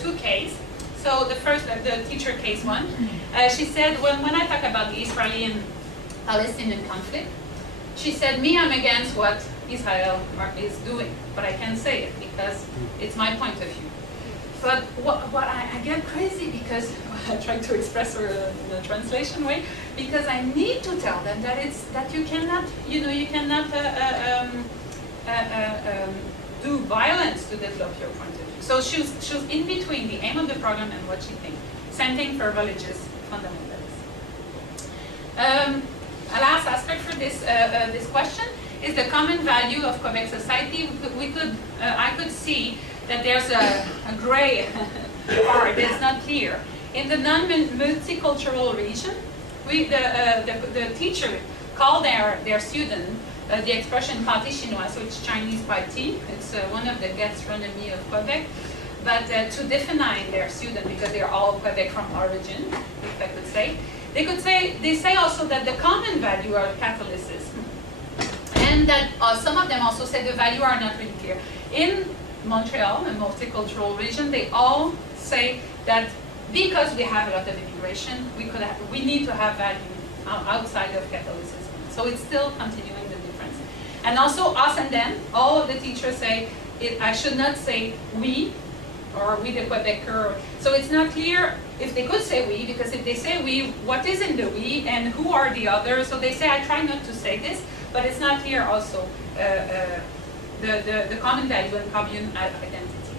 two cases. So the first, the teacher case one, she said, when I talk about the Israeli and Palestinian conflict, she said, me, I'm against what Israel is doing, but I can't say it because it's my point of view. But what I get crazy because I try to express her in the translation way, because I need to tell them that you cannot, you cannot do violence to develop your point of view. So she was in between the aim of the program and what she thinks. Same thing for religious fundamentalists. A last aspect for this question is the common value of Quebec society. I could see that there's a gray part that's not clear. In the non-multicultural region, the teacher called their student the expression pâté chinois, so it's Chinese pâté. It's one of the gastronomy of Quebec. But to define their student, because they're all Quebec from origin, if I could say, they say also that the common value are Catholicism, and that some of them also say the value are not really clear. In Montreal, a multicultural region, they all say that because we have a lot of immigration, we need to have value outside of Catholicism. So it's still continuing the difference. And also us and them, all of the teachers say, I should not say we, or we the Quebecer. So it's not clear if they could say we, because if they say we, what is in the we and who are the others? So they say, I try not to say this, but it's not clear also the common value and common identity.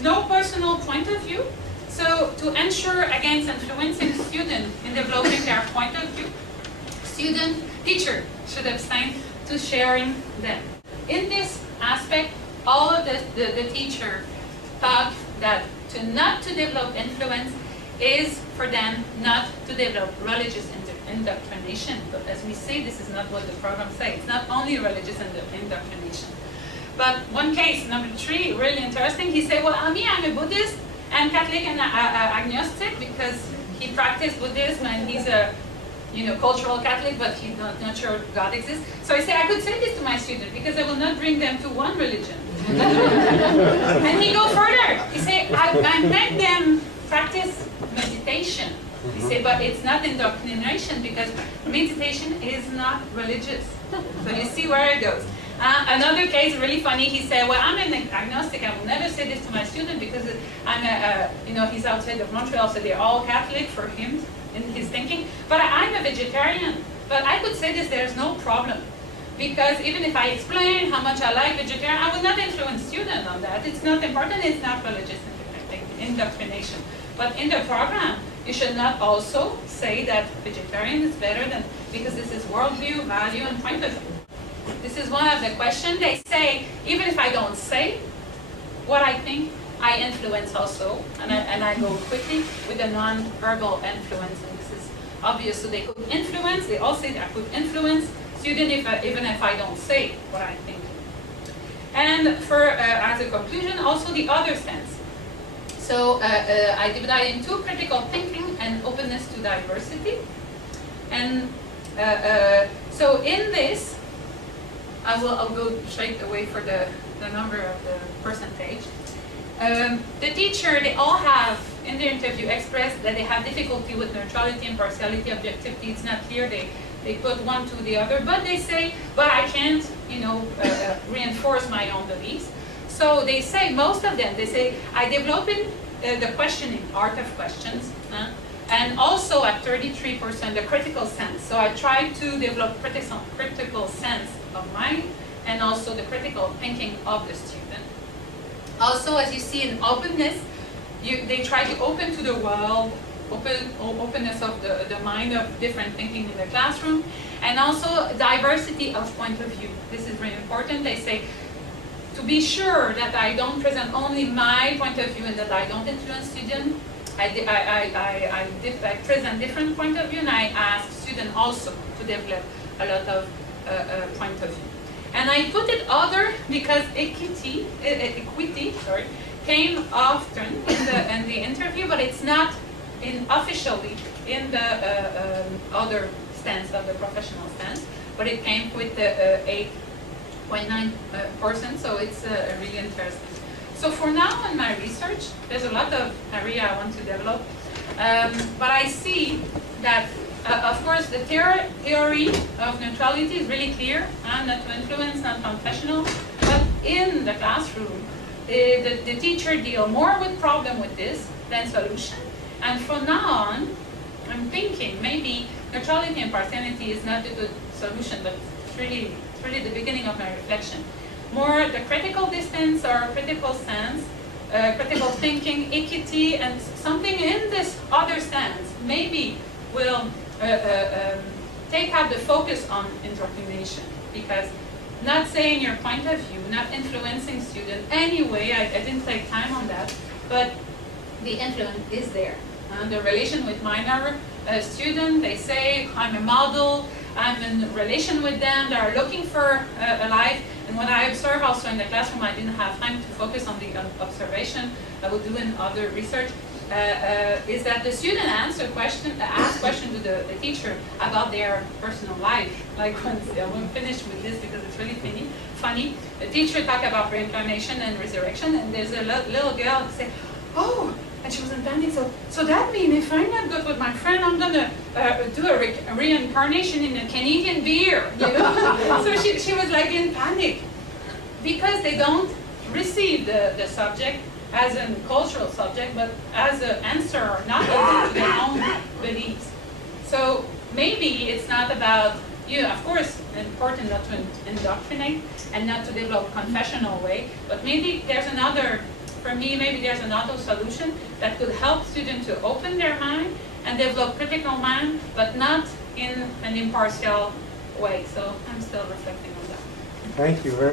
No personal point of view. So to ensure against influencing students in developing their point of view, teacher should abstain to sharing them. In this aspect, all of the teacher thought that not to develop influence is for them not to develop religious indoctrination. But as we say, this is not what the program says. It's not only religious indoctrination. But one case, number 3, really interesting. He said, well, I'm a Buddhist and Catholic and agnostic because he practiced Buddhism and he's a cultural Catholic, but he's not sure God exists. So I say, I could say this to my students because I will not bring them to one religion. And he go further. He say, I make them practice meditation. He say, but it's not indoctrination because meditation is not religious. So you see where it goes. Another case, really funny, he said, well, I'm an agnostic. I will never say this to my student because he's outside of Montreal, so they're all Catholic for him in his thinking. But I'm a vegetarian. But I could say this, there's no problem. Because even if I explain how much I like vegetarian, I will not influence students on that. It's not important, it's not religious indoctrination. But in the program, you should not also say that vegetarian is better than, because this is worldview, value, and point of view. This is one of the questions. They say, even if I don't say what I think, I influence also, and I go quickly with the non-verbal influence, and this is obvious. So they could influence, they all say that I could influence student even if I don't say what I think. And for, as a conclusion, also the other sense. So I divide into critical thinking and openness to diversity. And so in this, I'll go straight away for the number of the percentage. The teacher, they all have, in their interview, expressed that they have difficulty with neutrality, impartiality, objectivity. It's not clear. They put one to the other, but they say, but I can't, reinforce my own beliefs. So they say, most of them, they say, I develop in the questioning, art of questions, and also at 33%, the critical sense. So I try to develop critical sense of mind, and also the critical thinking of the student. Also, as you see in openness, they try to open to the world, openness of the mind of different thinking in the classroom, and also diversity of point of view. This is very important. They say, to be sure that I don't present only my point of view and that I don't influence students, I present different point of view, and I ask students also to develop a lot of point of view. And I put it other because equity came often in the interview, but it's not officially in the other stance of the professional stance, but it came with the 8.9%, so it's really interesting. So for now in my research, there's a lot of area I want to develop, but I see that, of course, the theory of neutrality is really clear, not to influence, not confessional, but in the classroom, the teacher deal more with problem with this than solution. And from now on, I'm thinking maybe neutrality and impartiality is not a good solution, but it's really the beginning of my reflection. More the critical distance or critical stance, critical thinking, equity, and something in this other stance maybe will take out the focus on interpretation, because not saying your point of view, not influencing students. Anyway, I didn't take time on that, but the influence is there. The relation with minor students, they say, I'm a model, I'm in relation with them, they are looking for a life. And what I observe also in the classroom, I didn't have time to focus on the observation I would do in other research, is that the student ask question to the teacher about their personal life. Like once, I won't finish with this because it's really funny. The teacher talk about reincarnation and resurrection, and there's a little girl who say, oh, and she was in panic. So that means if I'm not good with my friend, I'm gonna do a reincarnation in a Canadian beer. You know? So she was like in panic because they don't receive the subject as a cultural subject, but as an answer, not to their own beliefs. So maybe it's not about, of course, important not to indoctrinate and not to develop confessional way, but maybe there's another, for me, maybe there's another solution that could help students to open their mind and develop critical mind, but not in an impartial way. So I'm still reflecting on that. Thank you very much.